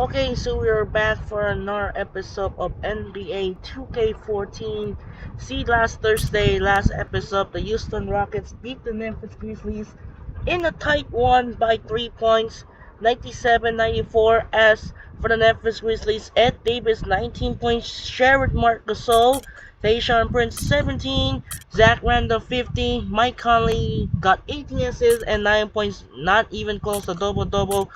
Okay, so we are back for another episode of NBA 2K14. See, last Thursday, last episode, the Houston Rockets beat the Memphis Grizzlies in a tight one by 3 points, 97-94. As for the Memphis Grizzlies, Ed Davis 19 points, Sherrod Mark Gasol, Tayshaun Prince 17, Zach Randolph 50, Mike Conley got 18 assists and 9 points, not even close to double-double.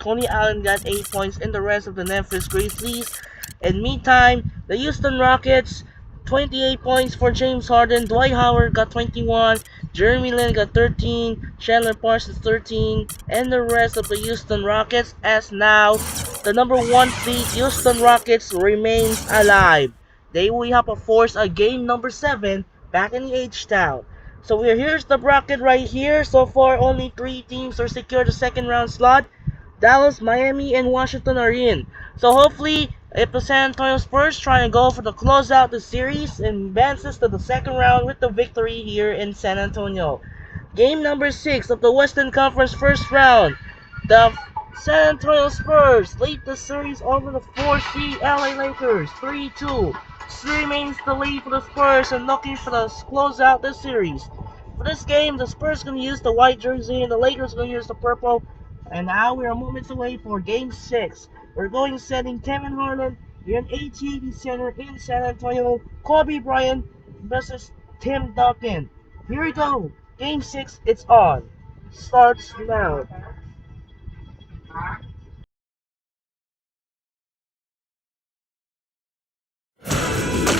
Tony Allen got 8 points in the rest of the Memphis Grizzlies. In meantime, the Houston Rockets, 28 points for James Harden. Dwight Howard got 21. Jeremy Lin got 13. Chandler Parsons 13. And the rest of the Houston Rockets, as now the number 1 seed Houston Rockets remains alive. They will have a force a game number 7 back in the H-Town. So here's the bracket right here. So far, only 3 teams are secured the second round slot. Dallas, Miami, and Washington are in. So hopefully, if the San Antonio Spurs try and go for the closeout the series and advances to the second round with the victory here in San Antonio. Game number 6 of the Western Conference first round. The San Antonio Spurs lead the series over the 4 seed LA Lakers 3-2. Still remains the lead for the Spurs and looking for the closeout the series. For this game, the Spurs going to use the white jersey and the Lakers going to use the purple. And now we are moments away for Game 6. We're going setting Kevin Harlan here in AT&T Center in San Antonio. Kobe Bryant versus Tim Duncan. Here we go. Game 6, it's on. Starts now.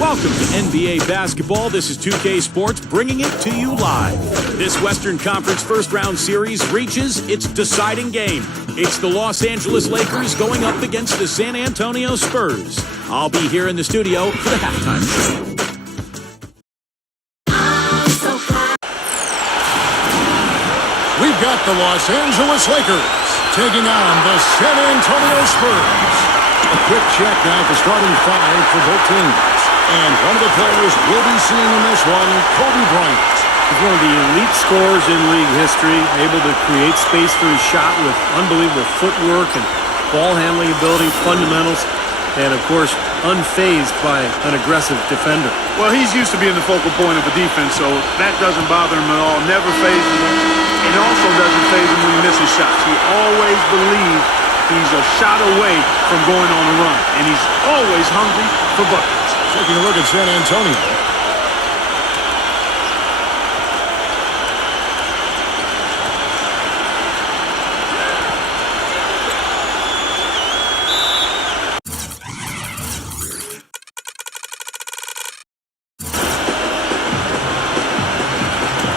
Welcome to NBA basketball. This is 2K Sports bringing it to you live. This Western Conference first round series reaches its deciding game. It's the Los Angeles Lakers going up against the San Antonio Spurs. I'll be here in the studio for the halftime show. We've got the Los Angeles Lakers taking on the San Antonio Spurs. A quick check now at the starting five for both teams. And one of the players we'll be seeing in this one, Kobe Bryant. He's one of the elite scorers in league history, able to create space for his shot with unbelievable footwork and ball handling ability, fundamentals, and of course, unfazed by an aggressive defender. Well, he's used to being the focal point of the defense, so that doesn't bother him at all. Never phases him. It also doesn't faze him when he misses shots. He always believes he's a shot away from going on a run, and he's always hungry for buckets. Taking a look at San Antonio.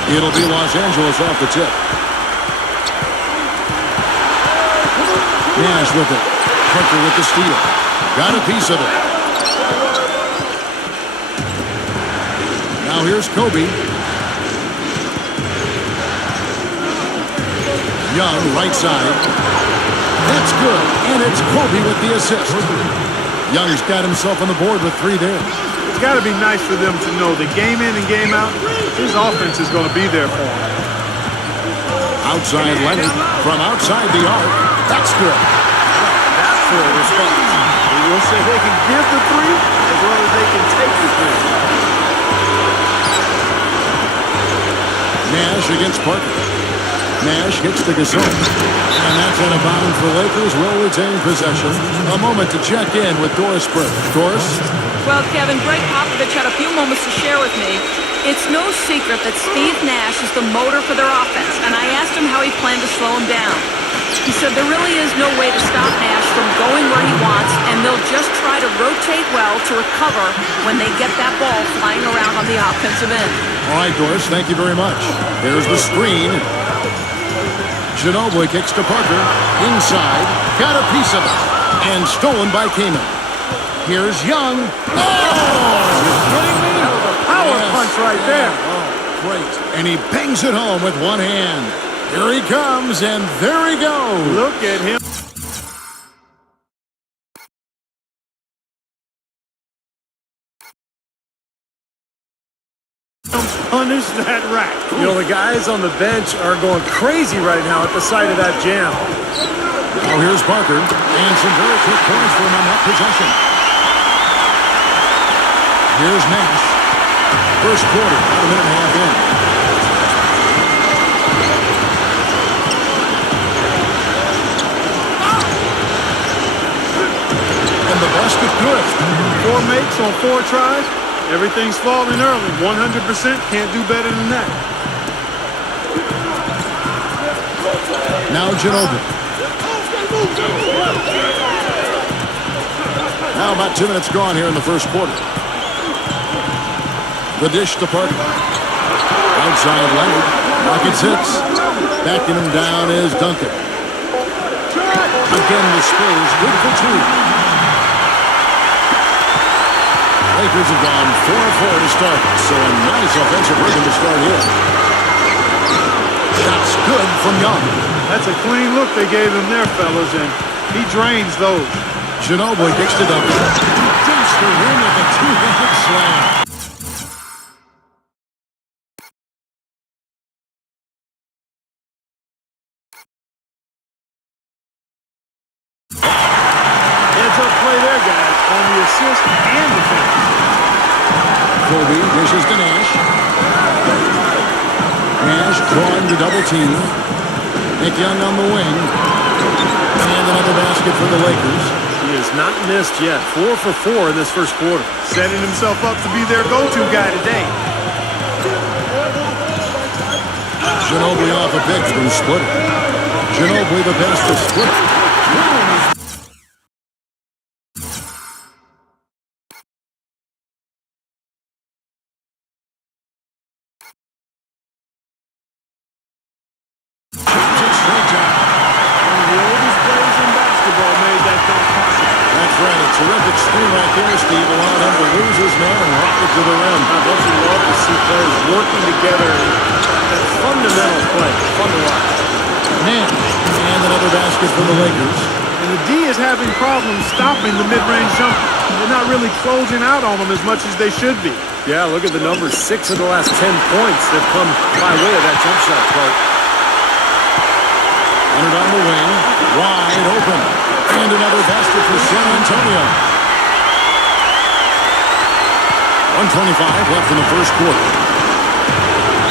It'll be Los Angeles off the tip. Nash with it. Parker with the steal. Got a piece of it. Now here's Kobe. Young, right side. That's good. And it's Kobe with the assist. Young's got himself on the board with 3 there. It's got to be nice for them to know that game in and game out, his offense is going to be there for him. Outside Leonard from outside the arc. That's good. That's for a response. We will say they can give the 3 as well as they can take the 3. Nash against Parker. Nash hits the Gasol. And that's out of bounds. The Lakers will retain possession. A moment to check in with Doris Burke. Doris? Well, Kevin, Greg Popovich had a few moments to share with me. It's no secret that Steve Nash is the motor for their offense, and I asked him how he planned to slow him down. He said there really is no way to stop Nash from going where he wants, and they'll just try to rotate well to recover when they get that ball flying around on the offensive end. All right, Doris, thank you very much. There's the screen. Ginobili kicks to Parker. Inside. Got a piece of it. And stolen by Kamen. Here's Young. Oh! You're kidding me? That was a power punch right there. Oh, great. And he bangs it home with one hand. Here he comes, and there he goes. Look at him. Punish that rack. You know, the guys on the bench are going crazy right now at the sight of that jam. Now here's Parker, and some very quick points for him on that possession. Here's Nash. First quarter, about a minute and a half in. And the basket good. 4 makes on 4 tries. Everything's falling early. 100%. Can't do better than that. Now Ginobili. Now about 2 minutes gone here in the first quarter. The dish to Parker. Outside Leonard. Rockets hits. Backing him down is Duncan. Again the Spurs good for 2. Lakers have gone 4-4 to start. So a nice offensive rhythm to start here. Shots good from Young. That's a clean look they gave him there, fellas, and he drains those. Ginobili kicks to Duncan. He dinks the rim with a 2-handed slam. Heads-up play there, guys, on the assist and defense. Kobe dishes to Nash. Nash drawing the double team. Nick Young on the wing. And another basket for the Lakers. He has not missed yet. 4 for 4 in this first quarter. Setting himself up to be their go-to guy today. Ginobili off a pick from Splitter. Ginobili the pass to Splitter. Terrific screen right there, Steve. Allowed him to lose his man and walk it to the rim. Don't you love to see players working together in that fundamental play? Fun to watch. Nash. And another basket for the Lakers. And the D is having problems stopping the mid-range jumper. They're not really closing out on them as much as they should be. Yeah, look at the numbers. 6 of the last 10 points that come by way of that jump shot, Clark. Leonard on the wing. Wide open. And another basket for San Antonio. 1:25 left in the first quarter.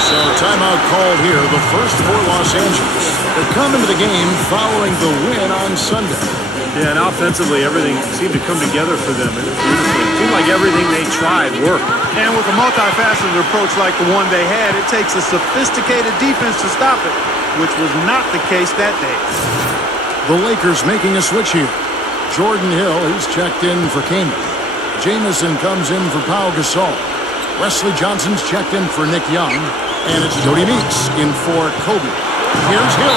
So timeout called here, the first for Los Angeles. They come into the game following the win on Sunday. Yeah, and offensively, everything seemed to come together for them. It seemed like everything they tried worked. And with a multifaceted approach like the one they had, it takes a sophisticated defense to stop it, which was not the case that day. The Lakers making a switch here. Jordan Hill, he's checked in for Kaman. Jamison comes in for Pau Gasol. Wesley Johnson's checked in for Nick Young. And it's Jody Meeks in for Kobe. Here's Hill.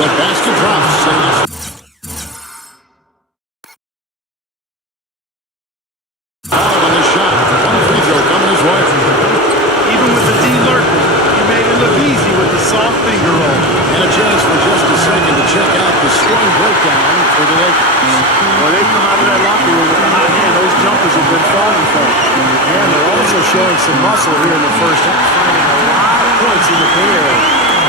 The basket drops. On the shot. One free throw coming his way. Even with the D lurking, he made it look easy with the soft finger roll. And a chance for just a second to check out the scoring breakdown for the Lakers. Well, they've come out of that locker room with a hot hand. Those jumpers have been falling for them. And they're also showing some muscle here in the first half, finding a lot of points in the paint area.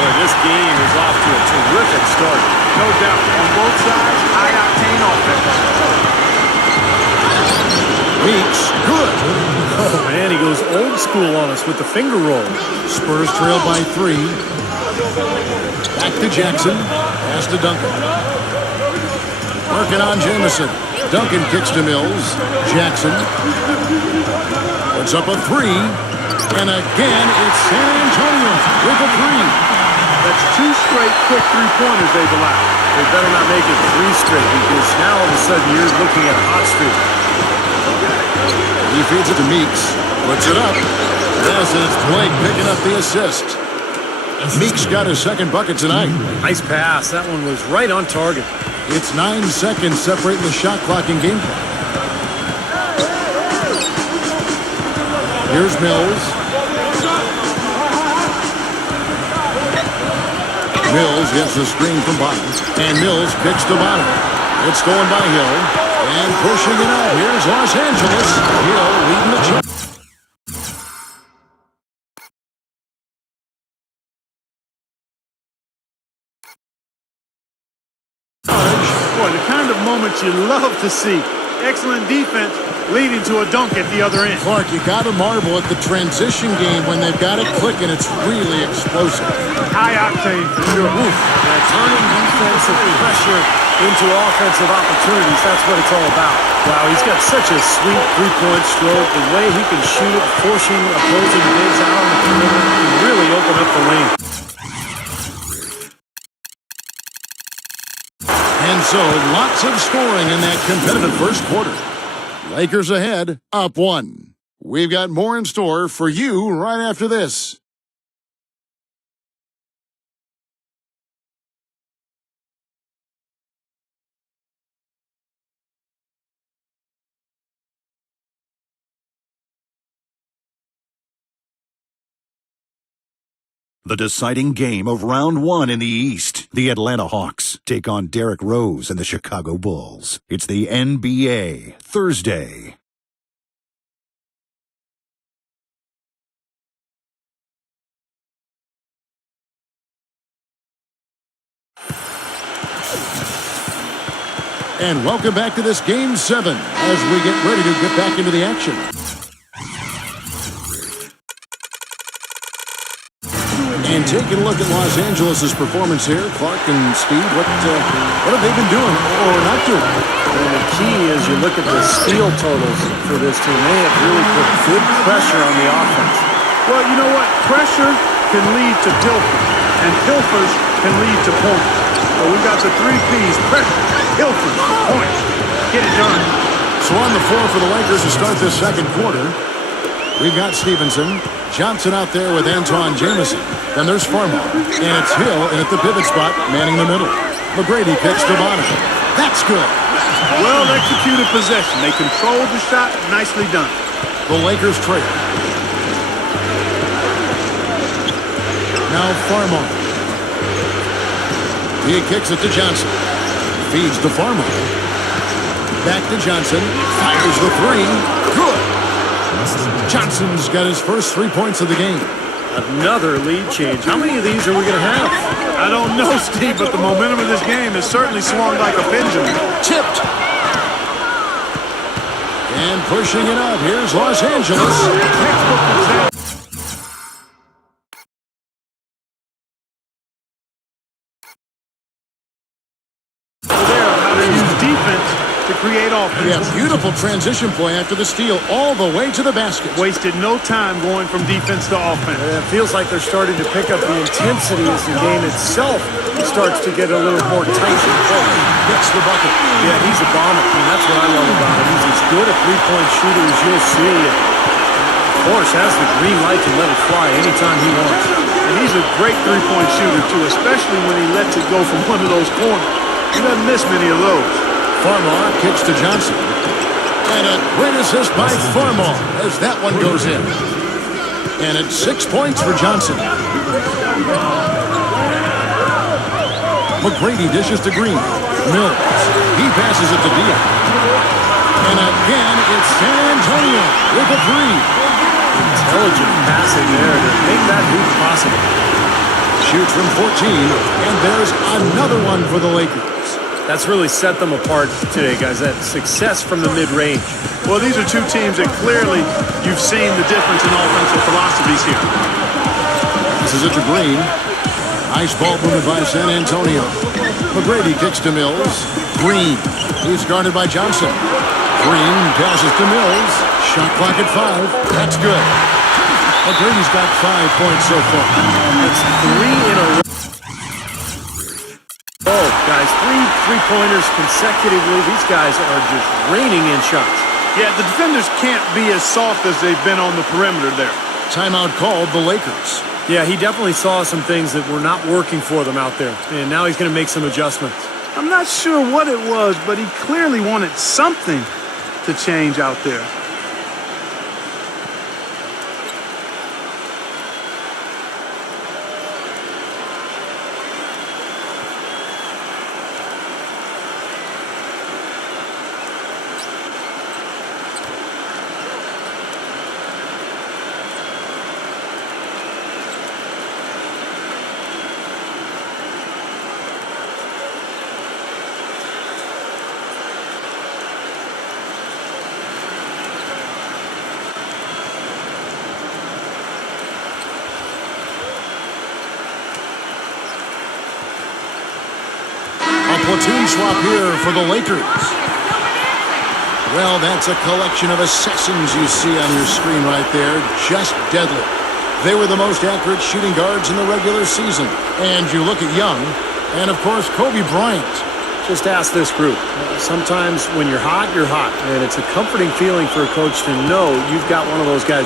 Boy, this game is off to a terrific start. No doubt. On both sides, high-octane offense. Meeks, good. Oh, man, he goes old school on us with the finger roll. Spurs trail by 3. Back to Jackson. Pass to Duncan. Working on Jamison. Duncan kicks to Mills. Jackson. Puts up a 3. And again, it's San Antonio with a 3. That's 2 straight quick three-pointers they've allowed. They better not make it 3 straight, because now all of a sudden you're looking at a hot streak. He feeds it to Meeks. Puts it up. Yes, and it's Blake picking up the assist. Meeks got his second bucket tonight. Nice pass. That one was right on target. It's 9 seconds separating the shot clock and game clock. Here's Mills. Mills gets the screen from bottom. And Mills kicks to bottom. It's stolen by Hill. And pushing it out. Here's Los Angeles. Hill leading the charge. Boy, the kind of moments you love to see. Excellent defense leading to a dunk at the other end. Clark, you got to marvel at the transition game when they've got it clicking. It's really explosive. High octane for sure. Turning defensive pressure into offensive opportunities. That's what it's all about. Wow, he's got such a sweet three-point stroke. The way he can shoot it, forcing opposing bigs out on the perimeter, can really open up the lane. And so, lots of scoring in that competitive first quarter. Lakers ahead, up 1. We've got more in store for you right after this. The deciding game of round 1 in the East. The Atlanta Hawks take on Derrick Rose and the Chicago Bulls. It's the NBA Thursday. And welcome back to this Game 7 as we get ready to get back into the action. And taking a look at Los Angeles' performance here, Clark and Steve, what have they been doing or not doing? And the key is you look at the steal totals for this team. They have really put good pressure on the offense. Well, you know what? Pressure can lead to pilfers, and pilfers can lead to points. So we've got the 3 P's: pressure, pilfers, points. Get it done. So on the floor for the Lakers to start this second quarter, we've got Stevenson, Johnson out there with Antawn Jamison. Then there's Farmer, and it's Hill in at the pivot spot, manning the middle. McGrady kicks to bottom. That's good. Well-executed possession. They controlled the shot. Nicely done. The Lakers trail. Now Farmer. He kicks it to Johnson. Feeds to Farmer. Back to Johnson. Fires the 3. Good. Johnson's got his first 3 points of the game. Another lead change. How many of these are we going to have? I don't know, Steve, but the momentum of this game has certainly swung like a pendulum. Tipped. And pushing it out. Here's Los Angeles. Textbook example. How to use defense to create offense. Yeah, beautiful transition play after the steal all the way to the basket. Wasted no time going from defense to offense. It feels like they're starting to pick up the intensity as the game itself starts to get a little more tight and close. Gets the bucket. Yeah, he's a bomber. I mean, that's what I love about him. He's as good a three-point shooter as you'll see. Of course, has the green light to let it fly anytime he wants. And he's a great three-point shooter, too, especially when he lets it go from one of those corners. He doesn't miss many of those. Farmar kicks to Johnson. And a great assist by Farmar as that one goes in. And it's 6 points for Johnson. McGrady dishes to Green. Mills. He passes it to Diaz. And again, it's San Antonio with a 3. Intelligent passing there to make that hoop possible. Shoots from 14, and there's another one for the Lakers. That's really set them apart today, guys. That success from the mid-range. Well, these are two teams that clearly you've seen the difference in offensive philosophies here. This is it to Green. Nice ball movement by San Antonio. McGrady kicks to Mills. Green. He's guarded by Johnson. Green passes to Mills. Shot clock at 5. That's good. McGrady's got 5 points so far. That's 3 in a row. Oh, guys, 3 three-pointers consecutively. These guys are just raining in shots. Yeah, the defenders can't be as soft as they've been on the perimeter there. Timeout called the Lakers. Yeah, he definitely saw some things that were not working for them out there, and now he's going to make some adjustments. I'm not sure what it was, but he clearly wanted something to change out there. platoon swap here for the Lakers. Well, that's a collection of assassins you see on your screen right there. Just deadly. They were the most accurate shooting guards in the regular season. And you look at Young, and of course, Kobe Bryant. Just ask this group. Sometimes when you're hot, and it's a comforting feeling for a coach to know you've got one of those guys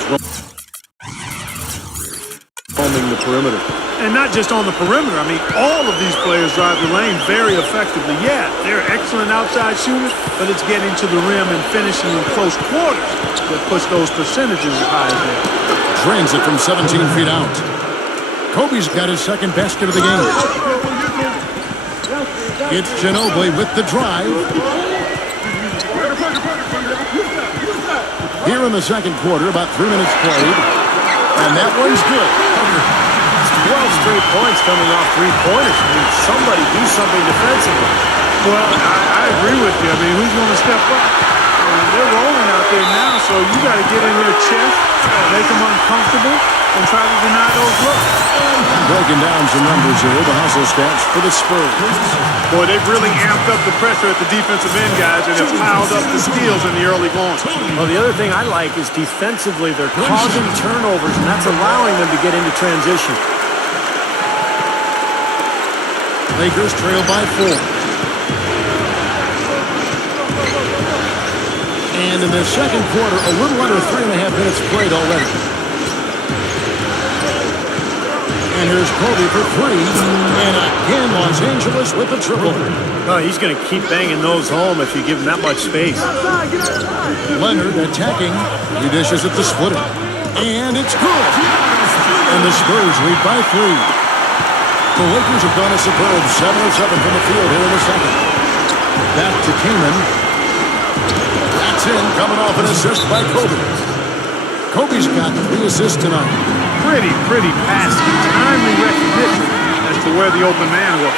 roaming the perimeter. And not just on the perimeter. I mean, all of these players drive the lane very effectively. Yeah, they're excellent outside shooters, but it's getting to the rim and finishing in close quarters that push those percentages as high as they are. Drains it from 17 feet out. Kobe's got his second basket of the game. It's Ginobili with the drive. Here in the second quarter, about 3 minutes played. And that one's good. 12 straight points coming off three-pointers. I mean, somebody do something defensively. Well, I agree with you. I mean, who's going to step up? They're rolling out there now, so you got to get in their chest, make them uncomfortable, and try to deny those looks. Breaking down some numbers here, the hustle stats for the Spurs. Boy, they've really amped up the pressure at the defensive end, guys, and have piled up the steals in the early going. Well, the other thing I like is defensively they're causing turnovers, and that's allowing them to get into transition. Lakers trail by 4. And in the second quarter, a little under 3.5 minutes played already. And here's Kobe for 3. And again, Los Angeles with the triple. Oh, he's going to keep banging those home if you give him that much space. Leonard attacking. He dishes at the splitter. And it's good. And the Spurs lead by 3. The Lakers have gone a superb 7 of 7 from the field here in the second. Back to Keenan. That's in, coming off an assist by Kobe. Kobe's got 3 assists tonight. Pretty passing, timely recognition as to where the open man was.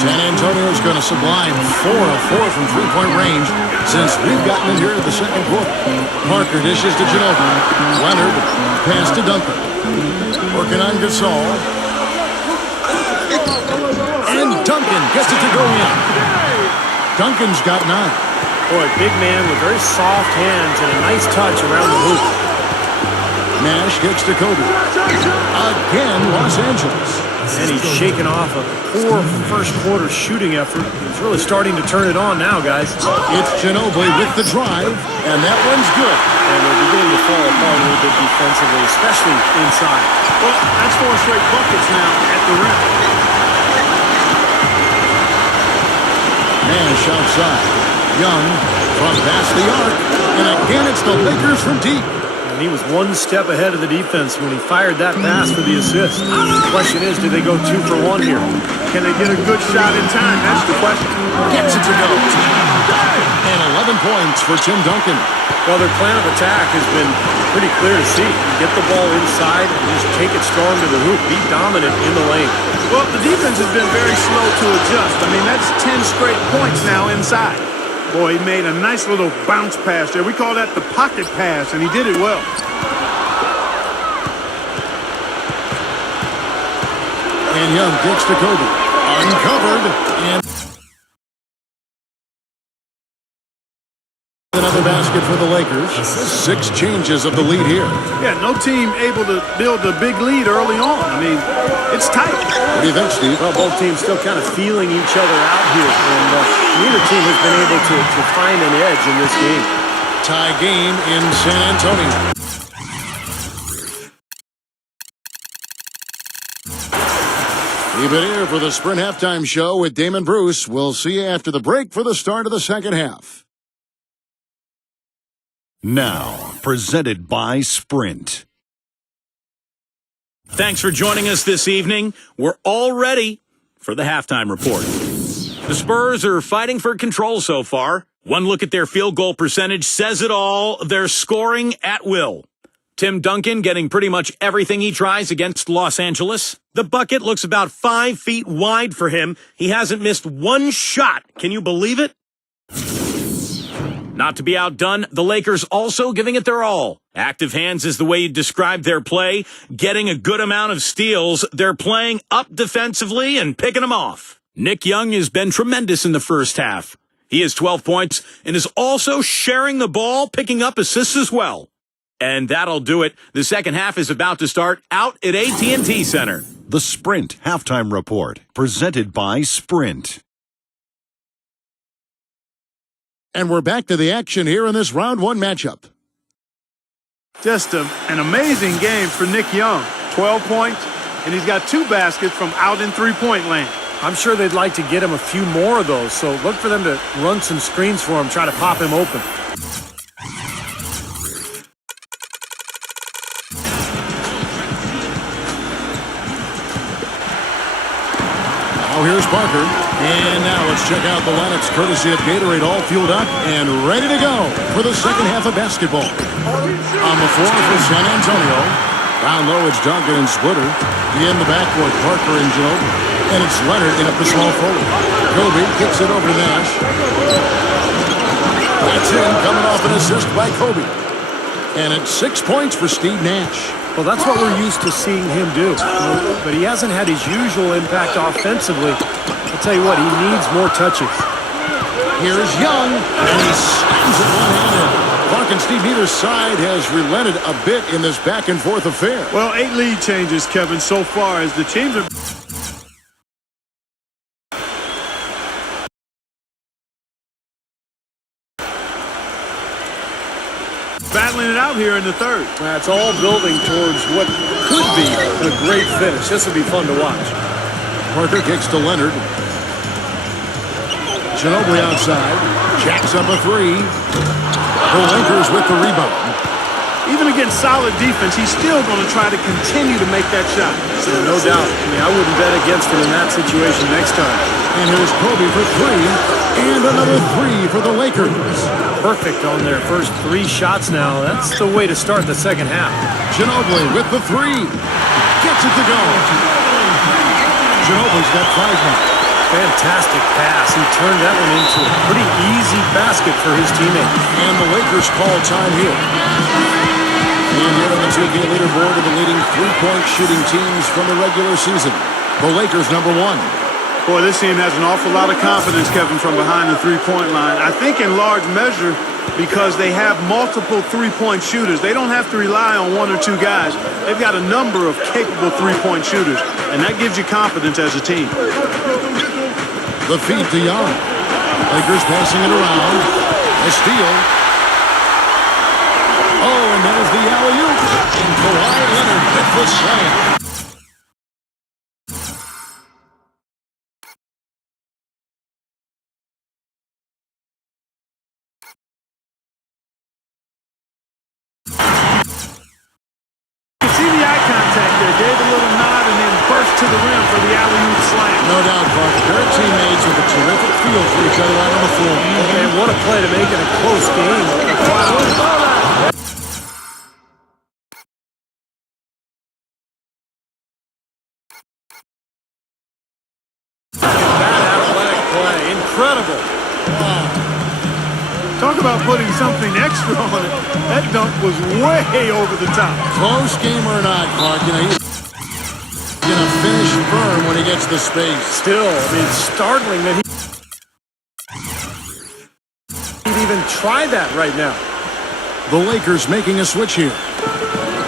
San Antonio's going to sublime 4 of 4 from three-point range since we've gotten in here in the second quarter. Parker dishes to Ginobili. Leonard pass to Duncan. Working on Gasol. And Duncan gets it to go in. Duncan's got 9. Boy, big man with very soft hands and a nice touch around the hoop. Nash gets to Kobe. Again, Los Angeles. And he's shaking off a poor first quarter shooting effort. He's really starting to turn it on now, guys. It's Ginobili with the drive, and that one's good. And they're beginning to fall apart a little bit defensively, especially inside. Well, that's 4 straight buckets now at the rim. Nash outside. Young from past the arc. And again, it's the Lakers from deep. And he was one step ahead of the defense when he fired that pass for the assist. The question is, do they go 2 for 1 here? Can they get a good shot in time? That's the question. Gets it to go. And 11 points for Tim Duncan. Well, their plan of attack has been pretty clear to see. Get the ball inside and just take it strong to the hoop. Be dominant in the lane. Well, the defense has been very slow to adjust. I mean, that's 10 straight points now inside. Boy, he made a nice little bounce pass there. We call that the pocket pass, and he did it well. And Young kicks to Kobe. Uncovered. And another basket for the Lakers. 6 changes of the lead here. Yeah, no team able to build a big lead early on. I mean, it's tight. What do you think, Steve? Well, both teams still kind of feeling each other out here. And neither team has been able to find an edge in this game. Tie game in San Antonio. Keep it here for the Sprint Halftime Show with Damon Bruce. We'll see you after the break for the start of the second half. Now, presented by Sprint. Thanks for joining us this evening. We're all ready for the halftime report. The Spurs are fighting for control so far. One look at their field goal percentage says it all. They're scoring at will. Tim Duncan getting pretty much everything he tries against Los Angeles. The bucket looks about 5 feet wide for him. He hasn't missed one shot. Can you believe it? Not to be outdone, the Lakers also giving it their all. Active hands is the way you describe their play, getting a good amount of steals. They're playing up defensively and picking them off. Nick Young has been tremendous in the first half. He has 12 points and is also sharing the ball, picking up assists as well. And that'll do it. The second half is about to start out at AT&T Center. The Sprint Halftime Report, presented by Sprint. And we're back to the action here in this round one matchup. Just an amazing game for Nick Young. 12 points, and he's got 2 baskets from out in three-point land. I'm sure they'd like to get him a few more of those, so look for them to run some screens for him, try to pop him open. Now here's Parker. And now let's check out the lineups courtesy of Gatorade, all fueled up and ready to go for the second half of basketball. On the floor for San Antonio. Down low, it's Duncan and Splitter. In the backcourt, Parker and Ginobili. And it's Leonard in at the small forward. Kobe kicks it over to Nash. That's in, coming off an assist by Kobe. And it's 6 points for Steve Nash. Well, that's what we're used to seeing him do. But he hasn't had his usual impact offensively. I'll tell you what, he needs more touches. Here's Young, and he slams it one-handed. Clark and Steve, neither side has relented a bit in this back-and-forth affair. Well, 8 lead changes, Kevin, so far as the teams are battling it out here in the third. That's all building towards what could be a great finish. This will be fun to watch. Parker kicks to Leonard. Ginobili outside. Jacks up a 3. The Lakers with the rebound. Even against solid defense, he's still going to try to continue to make that shot. Yeah, no doubt. I mean, I wouldn't bet against him in that situation next time. And here's Kobe for 3. And another 3 for the Lakers. Perfect on their first 3 shots now. That's the way to start the second half. Ginobili with the 3. Gets it to go. Ginobili's got 5 now. Fantastic pass. He turned that one into a pretty easy basket for his teammate. And the Lakers call time here. And here on the 2K leaderboard are the leading three-point shooting teams from the regular season. The Lakers, number 1. Boy, this team has an awful lot of confidence, Kevin, from behind the three-point line. I think in large measure because they have multiple three-point shooters. They don't have to rely on 1 or 2 guys. They've got a number of capable three-point shooters, and that gives you confidence as a team. The feed to Young. Lakers passing it around. A steal. Oh, and there's the alley-oop. And Kawhi Leonard with the slam. See the eye contact there. Gave a little nod and then burst to the rim for the alley-oop slam. No doubt, Clark. Their teammates with a terrific feel for each other out on the floor. And what a play to make it a close game. That athletic play. Incredible. Talk about putting something extra on it. That dunk was way over the top. Close game or not, Clark, he's going to finish firm when he gets the space. Still, I mean, startling that he'd even try that right now. The Lakers making a switch here.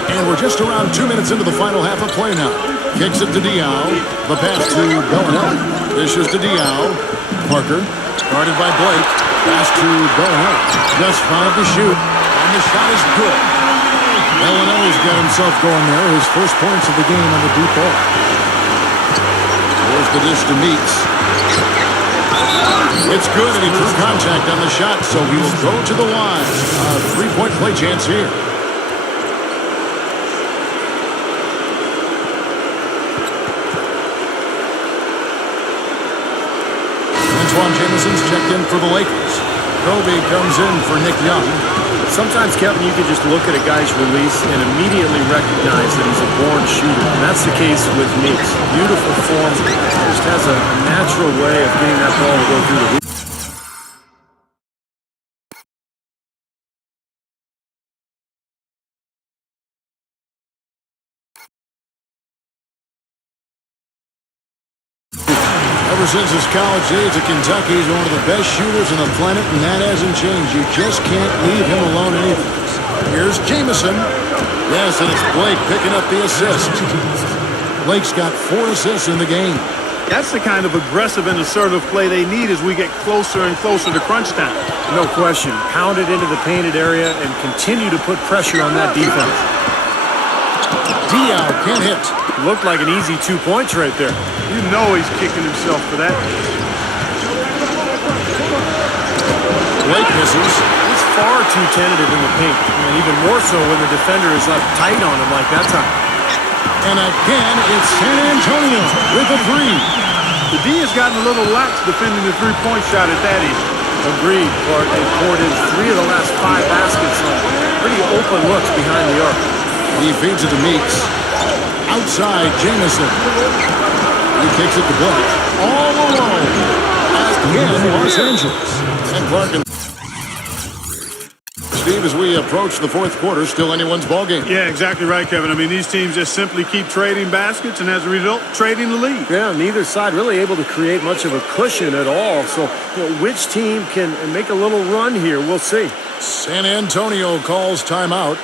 And we're just around 2 minutes into the final half of play now. Kicks it to Diaw. The pass to Bellinelli. Dishes to Diaw. Parker, guarded by Blake. Pass to Bellinelli. Just 5 to shoot. And the shot is good. Bellinelli's got himself going there. His first points of the game on the deep ball. There's the dish to Meeks. It's good, and he drew contact on the shot, so he'll go to the line. A 3-point play chance here. Antoine Jameson's checked in for the Lakers. Kobe comes in for Nick Young. Sometimes, Kevin, you can just look at a guy's release and immediately recognize that he's a born shooter. And that's the case with Meeks. Beautiful form. Just has a natural way of getting that ball to go through the hoop. since his college days at Kentucky, he's one of the best shooters on the planet, and that hasn't changed. You just can't leave him alone anything. Here's Jamison. Yes, and it's Blake picking up the assist. Blake's got 4 assists in the game. That's the kind of aggressive and assertive play they need as we get closer and closer to crunch time. No question. Pound it into the painted area and continue to put pressure on that defense. Diaw can't hit. Looked like an easy 2 points right there. You know he's kicking himself for that. Blake misses. He's far too tentative in the paint, and even more so when the defender is up tight on him like that time. And again, it's San Antonio with a 3. The D has gotten a little lax defending the three-point shot at that end. Agreed, Clark. They poured in 3 of the last 5 baskets on pretty open looks behind the arc. He feeds it to Meeks. Outside, Jamison. He kicks it to Blake. All alone. Again, Los Angeles. And Clark and Steve, as we approach the fourth quarter, still anyone's ballgame. Yeah, exactly right, Kevin. I mean, these teams just simply keep trading baskets, and as a result, trading the lead. Yeah, neither side really able to create much of a cushion at all. So, which team can make a little run here? We'll see. San Antonio calls timeout.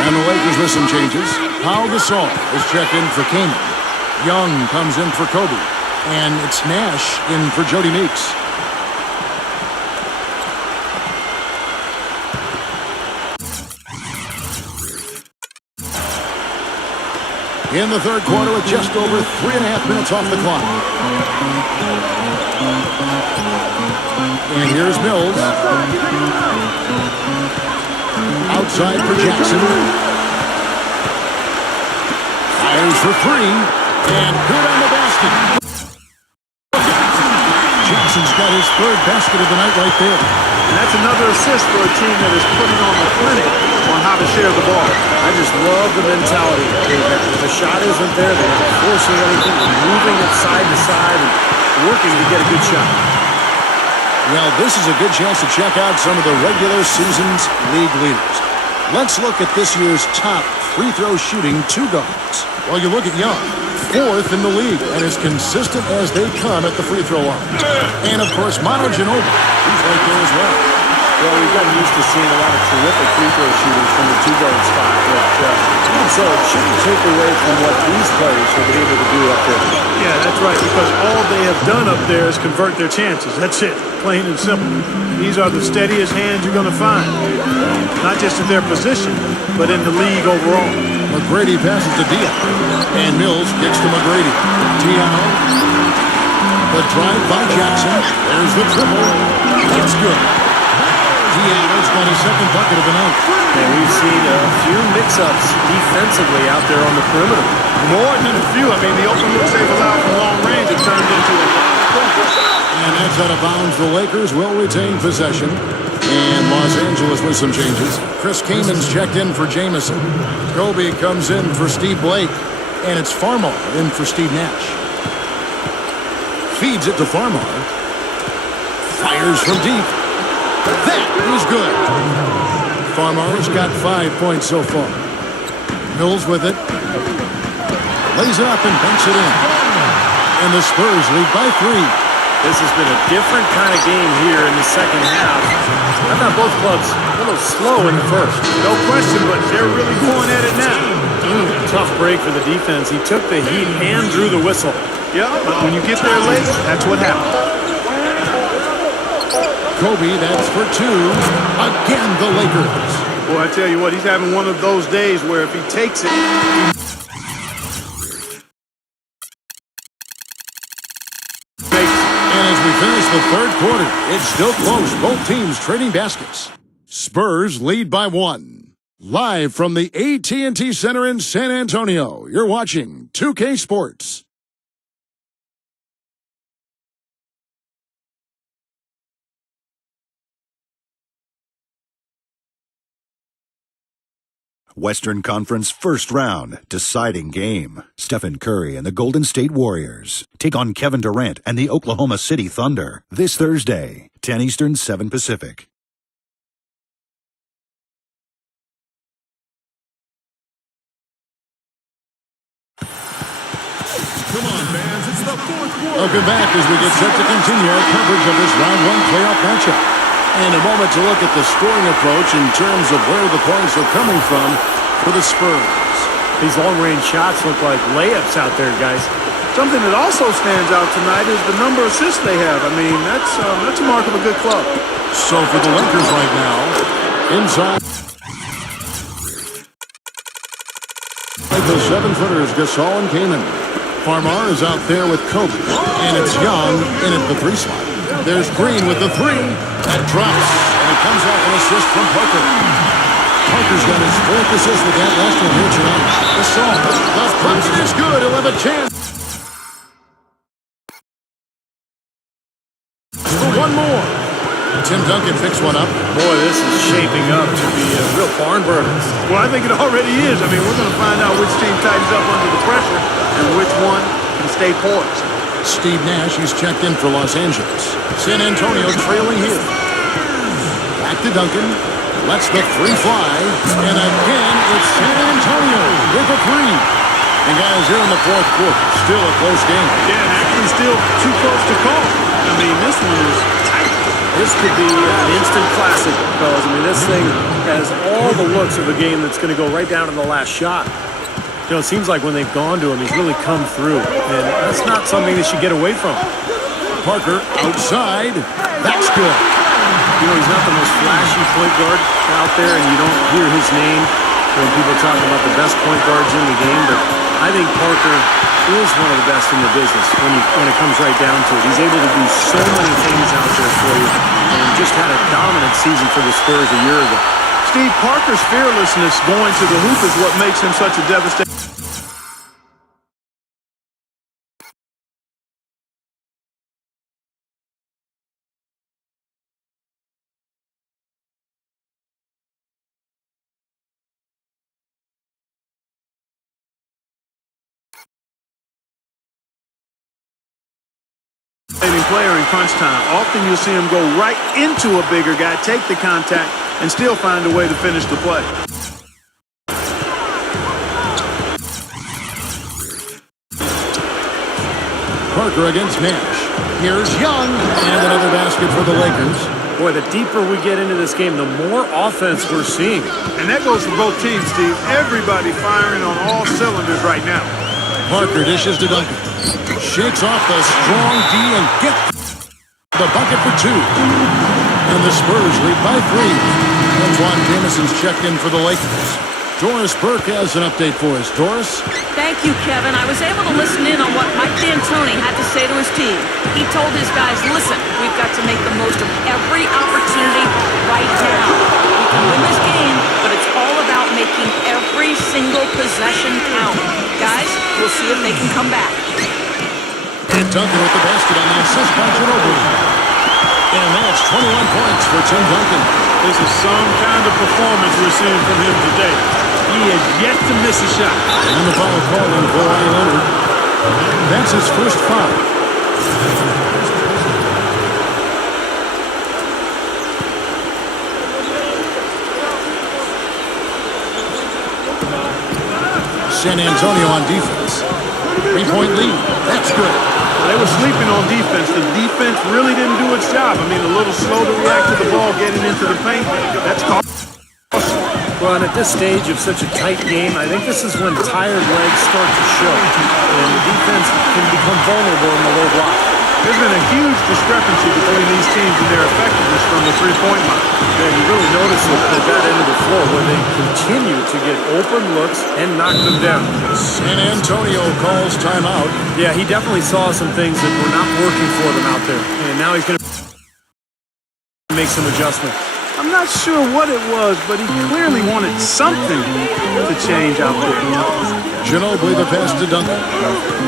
And the Lakers with some changes. Pau Gasol is checked in for Kaman. Young comes in for Kobe. And it's Nash in for Jody Meeks. In the third quarter with just over 3.5 minutes off the clock. And here's Mills. Outside for Jackson. Fires for 3. And good on the basket. Jackson's got his 3rd basket of the night right there. And that's another assist for a team that is putting on the clinic on how to share the ball. I just love the mentality. If the shot isn't there, they're not forcing anything. They're moving it side to side and working to get a good shot. Well, this is a good chance to check out some of the regular season's league leaders. Let's look at this year's top free throw shooting 2 guards. Well, you look at Young, 4th in the league, and as consistent as they come at the free throw line. And, of course, Manu Ginobili, he's right there as well. Well, we've gotten used to seeing a lot of terrific free throw shooters from the 2-guard spot. So it shouldn't take away from what these players have been able to do up there. Yeah, that's right, because all they have done up there is convert their chances. That's it, plain and simple. These are the steadiest hands you're going to find. Not just in their position, but in the league overall. McGrady passes to Diaw. And Mills kicks to McGrady. Diaw. The drive by Jackson. There's the triple. That's good. Diaw's got his 2nd bucket of the night. And we've seen a few mix-ups defensively out there on the perimeter. More than a few. I mean, the open looks they've allowed from long range have turned into a... And that's out of bounds. The Lakers will retain possession. And Los Angeles with some changes. Chris Kaman's checked in for Jamison. Kobe comes in for Steve Blake. And it's Farmar in for Steve Nash. Feeds it to Farmar. Fires from deep. That is good. Farmar's got 5 points so far. Mills with it. Lays it up and banks it in. And the Spurs lead by 3. This has been a different kind of game here in the second half. I thought both clubs a little slow in the first. No question, but they're really going at it now. Tough break for the defense. He took the heat and drew the whistle. Yeah, but when you get there late, that's what happens. Kobe, that's for 2. Again, the Lakers. Boy, I tell you what, he's having one of those days where if he takes it, quarter. It's still close. Both teams trading baskets. Spurs lead by 1. Live from the AT&T Center in San Antonio, you're watching 2K Sports. Western Conference first round deciding game. Stephen Curry and the Golden State Warriors take on Kevin Durant and the Oklahoma City Thunder this Thursday, 10 Eastern, 7 Pacific. Come on, fans, it's the fourth quarter. Welcome back as we get set to continue our coverage of this round 1 playoff matchup. And a moment to look at the scoring approach in terms of where the points are coming from for the Spurs. These long-range shots look like layups out there, guys. Something that also stands out tonight is the number of assists they have. I mean, that's a mark of a good club. So for the Lakers right now, inside. The 7-footers, Gasol and Kaman. Farmar is out there with Kobe, and it's Young in at the 3 slot. There's Green with the 3. That drops, and it comes off an assist from Parker. Parker's got his 4th assist with that last one here tonight. Gasol, the bucket is good. He'll have a chance for one more. Tim Duncan picks one up. Boy, this is shaping up to be a real barn burner. Well, I think it already is. I mean, we're going to find out which team tightens up under the pressure and which one can stay poised. Steve Nash, he's checked in for Los Angeles. San Antonio trailing here. Back to Duncan. Lets the 3 fly. And again, it's San Antonio with a 3. And guys, here in the 4th quarter, still a close game. Yeah, and actually still too close to call. I mean, this one is tight. This could be an instant classic, fellas. I mean, this thing has all the looks of a game that's going to go right down to the last shot. You know, it seems like when they've gone to him, he's really come through. And that's not something they should get away from. Parker outside. That's good. You know, he's not the most flashy point guard out there, and you don't hear his name when people talk about the best point guards in the game. But I think Parker is one of the best in the business when it comes right down to it. He's able to do so many things out there for you, and just had a dominant season for the Spurs a year ago. Steve, Parker's fearlessness going to the hoop is what makes him such a devastating. Player in crunch time. Often you'll see him go right into a bigger guy, take the contact, and still find a way to finish the play. Parker against Nash. Here's Young, and another basket for the Lakers. Boy, the deeper we get into this game, the more offense we're seeing. And that goes for both teams, Steve. Everybody firing on all cylinders right now. Parker dishes to Duncan. Shakes off the strong D and gets the bucket for 2. And the Spurs lead by 3. Antoine Jameson's checked in for the Lakers. Doris Burke has an update for us. Doris? Thank you, Kevin. I was able to listen in on what Mike D'Antoni had to say to his team. He told his guys, listen, we've got to make the most of every opportunity right now. We can win this game, but it's all about making every single possession count. Guys, we'll see if they can come back. And Duncan with the basket on the assist by Ginobili. And that's 21 points for Tim Duncan. This is some kind of performance we're seeing from him today. He has yet to miss a shot. And the foul called on Kawhi Leonard. That's his first foul. San Antonio on defense. 3-point lead. That's good. They were sleeping on defense. The defense really didn't do its job. I mean, a little slow to react to the ball getting into the paint. That's costly. Well, and at this stage of such a tight game, I think this is when tired legs start to show. And the defense can become vulnerable in the low block. There's been a huge discrepancy between these teams and their effectiveness from the three-point line. And you really notice it at that end of the floor where they continue to get open looks and knock them down. San Antonio calls timeout. Yeah, he definitely saw some things that were not working for them out there. And now he's going to... make some adjustments. I'm not sure what it was, but he clearly wanted something to change out there. Ginobili the pass to Duncan.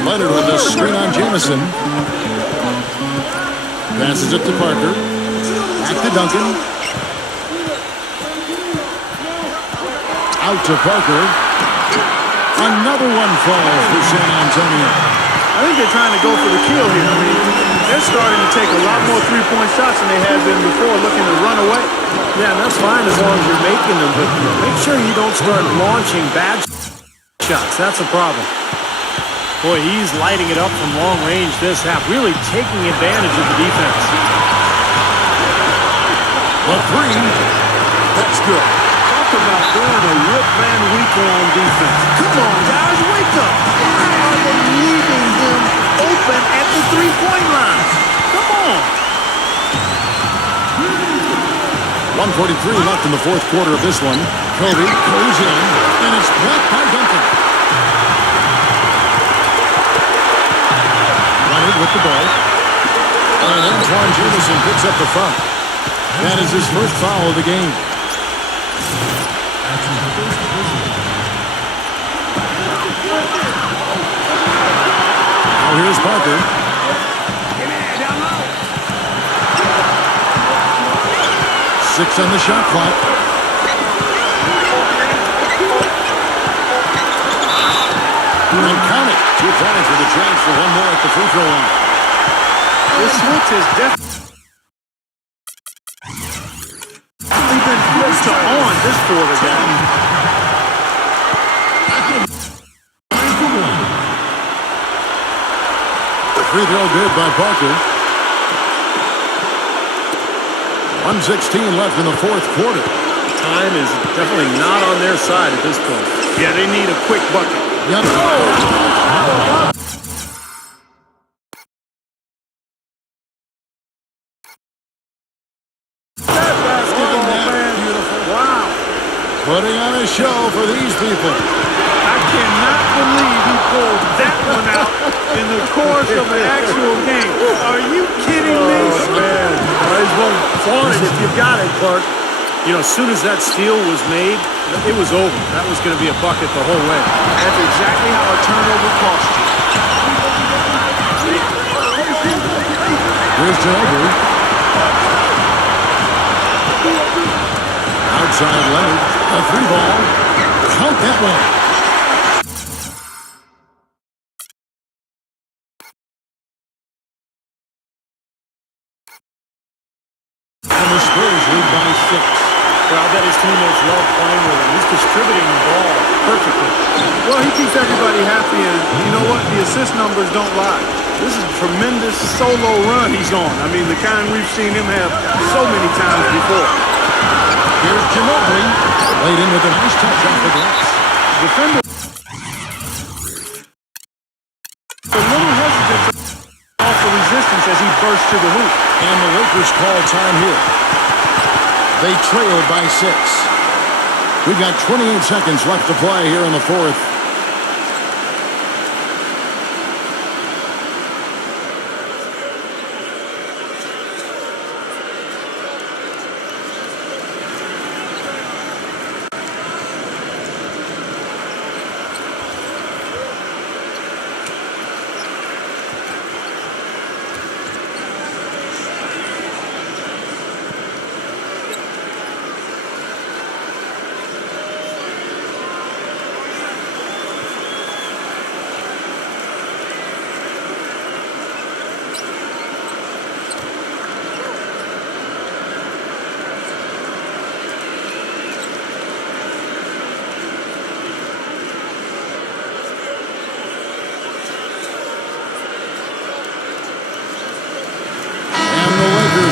Leonard with the screen on Jamison. Passes it to Parker. Back to Duncan. Out to Parker. Another one falls for San Antonio. I think they're trying to go for the kill here. I mean, they're starting to take a lot more three-point shots than they had been before, looking to run away. Yeah, and that's fine as long as you're making them, but make sure you don't start launching bad shots. That's a problem. Boy, he's lighting it up from long range this half, really taking advantage of the defense. The three. That's good. Talk about doing a Rip Van Winkle on defense. Come on, guys, wake up. Why are they leaving him open at the three-point line? Come on. 1:43 left in the fourth quarter of this one. Kobe goes in, and it's blocked by Duncan. Leonard with the ball. And Antoine Jamison picks up the foul. That is his first foul of the game. Now here's Parker. Six on the shot clock. And count it. 2 points with a chance for one more at the free throw line. This switch is definitely been flipped to on this quarter, guys. Free throw good by Parker. 1:16 left in the fourth quarter. Time is definitely not on their side at this point. Yeah, they need a quick bucket. Yep. That basketball, man. Beautiful. Wow. Putting on a show for these people. I cannot believe he pulled that one out in the course of an actual game. Are you kidding me? Oh, man. Might as well flaunt it if you've got it, Clark. You know, as soon as that steal was made, it was over. That was going to be a bucket the whole way. That's exactly how a turnover costs you. Here's Ginobili. Outside Leonard. A three ball. Count that one. And the Spurs lead by 6. Well, I bet his teammates love playing with him. He's distributing the ball perfectly. Well, he keeps everybody happy, and you know what? The assist numbers don't lie. This is a tremendous solo run he's on. I mean, the kind we've seen him have so many times before. Here's Ginobili. Laid in with a nice touch off the glass. Defender a little hesitant to offer resistance as he bursts to the hoop. And the Lakers call time here. They trail by 6. We've got 28 seconds left to play here in the fourth.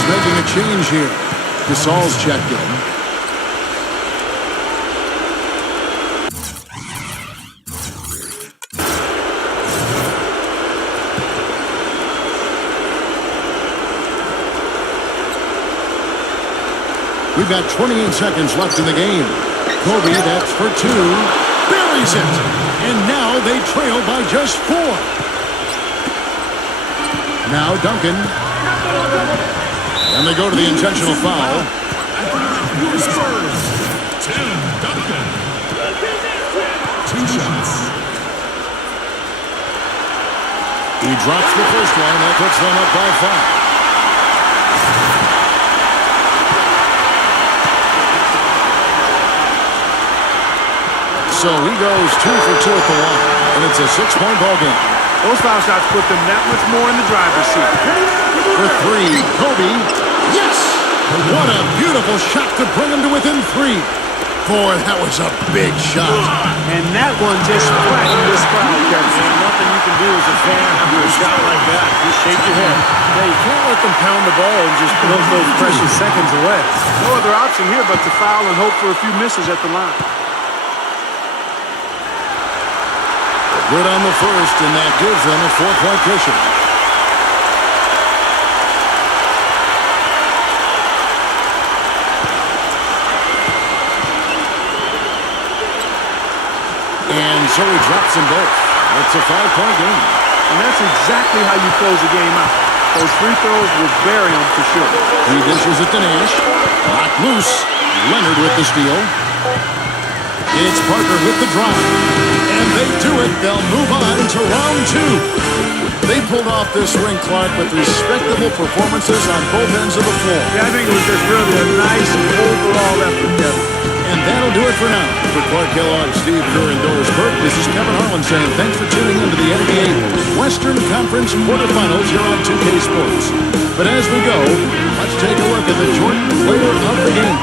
Making a change here. Gasol's checked in. We've got 28 seconds left in the game. Kobe, that's for 2. Buries it. And now they trail by just 4. Now Duncan. And they go to the intentional foul. Your Spurs, Tim Duncan. 2 shots. He drops the first one, and that puts them up by 5. So he goes 2 for 2 at the line, and it's a 6-point ball game. Those foul shots put them that much more in the driver's seat. For 3, Kobe. Yes! What a beautiful shot to bring him to within 3. Boy, that was a big shot. And that one just flattened this crowd, Kevin. There's nothing you can do as a fan after a shot like that. Just shake your head. Yeah, you can't let them pound the ball and just blow those precious seconds away. No other option here but to foul and hope for a few misses at the line. Good on the first, and that gives them a 4-point cushion. And so he drops them both. It's a 5-point game. And that's exactly how you close the game out. Those free throws will bury them for sure. He dishes it to Nash. Knocked loose. Leonard with the steal. It's Parker with the drive. And they do it. They'll move on to round 2. They pulled off this ring, Clark, with respectable performances on both ends of the floor. Yeah, I think it was just really a nice overall effort, Kevin. And that'll do it for now. For Clark Kellogg, Steve Kerr, and Doris Burke, this is Kevin Harlan saying thanks for tuning into the NBA Western Conference quarterfinals here on 2K Sports. But as we go, let's take a look at the Jordan player of the game.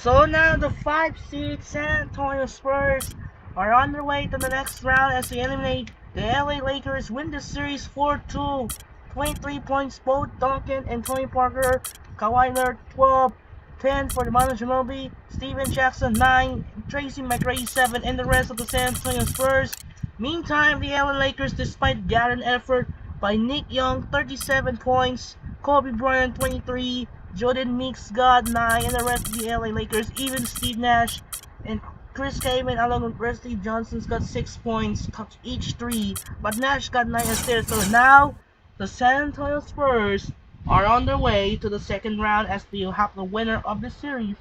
So now the 5-seed San Antonio Spurs are on their way to the next round as they eliminate the LA Lakers, win the series 4-2. 23 points both Duncan and Tony Parker, Kawhi Leonard 12, 10 for the Manu Ginobili, Steven Jackson 9, Tracy McGrady 7, and the rest of the San Antonio Spurs. Meantime, the LA Lakers, despite gallant effort by Nick Young 37 points, Kobe Bryant 23, Jordan Meeks got 9, and the rest of the LA Lakers, even Steve Nash and Chris Kaman along with Wesley Johnson's got 6 points, each 3, but Nash got 9 instead. So now the San Antonio Spurs are on their way to the second round as they'll have the winner of the series.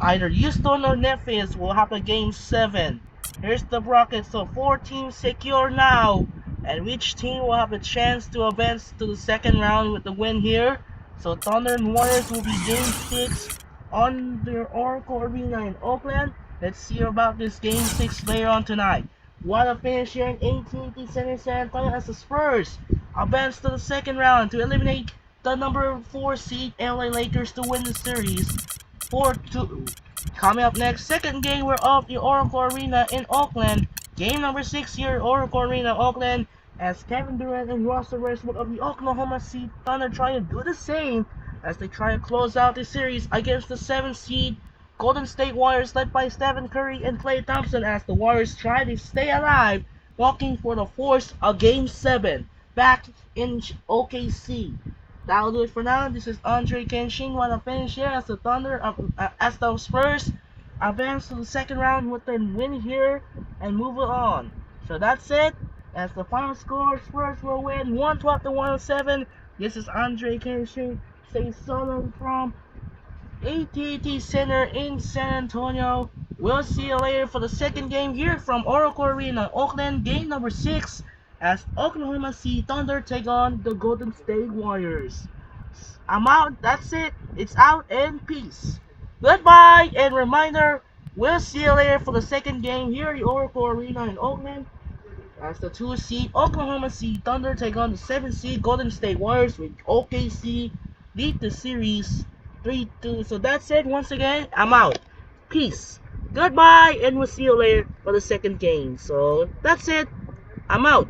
Either Houston or Memphis will have a game 7. Here's the bracket, so 4 teams secure now, and which team will have a chance to advance to the second round with the win here. So Thunder and Warriors will be game 6 on their Oracle Arena in Oakland. Let's see about this game 6 later on tonight. What a finish here in AT&T Center San Antonio as the Spurs advance to the second round to eliminate the number 4 seed LA Lakers to win the series 4-2. Coming up next, second game, we're off the Oracle Arena in Oakland. Game number 6 here at Oracle Arena, Oakland, as Kevin Durant and Russell Westbrook of the Oklahoma City Thunder try to do the same as they try to close out the series against the 7th seed Golden State Warriors led by Stephen Curry and Klay Thompson as the Warriors try to stay alive, walking for the force of Game 7 back in OKC. That'll do it for now. This is Andre Kenshin. Want to finish here as the as the Spurs advance to the second round with a win here and move it on. So that's it. As the final score, Spurs will win 112-107. This is Andre Kinshin saying so long from AT&T Center in San Antonio. We'll see you later for the second game here from Oracle Arena, Oakland, game number 6, as Oklahoma City Thunder take on the Golden State Warriors. I'm out. That's it. It's out and peace. Goodbye and reminder, we'll see you later for the second game here at the Oracle Arena in Oakland, as the 2 seed Oklahoma City Thunder take on the 7 seed Golden State Warriors, with OKC lead the series 3-2. So that's it. Once again, I'm out. Peace. Goodbye, and we'll see you later for the second game. So that's it. I'm out.